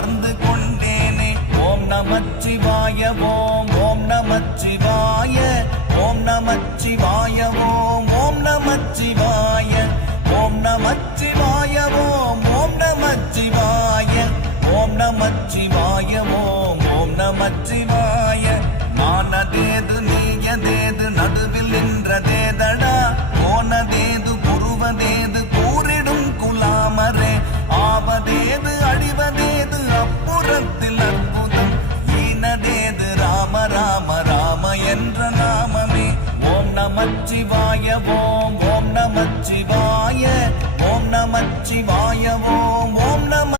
அமர்ந்து கொண்டேனே. ஓம் நமச்சிவாய ஓம் ஓம் நமச்சிவாய ஓம் நமச்சிவாய ஓம் ஓம் நமச்சிவாய ஓம் நமச்சிவாய ஓம் ஓம் நமச்சிவாய ஓம் நமச்சிவாய ஓம் ஓம் நமச்சிவாய. மானதேது நீயதேது நடுவில் நின்றதேதடா, போனதேது புருவதேது கூறிடும் குலாமரே, ஆவதேது அழிவதேது அப்புறத்தில் அற்புதம், ஈனதேது ராம ராம ராம என்ற நாமமே. ஓம் நமச்சிவாய ஓம் ஓம் நமச்சிவாய ஓம் நமச்சிவாய ஓம்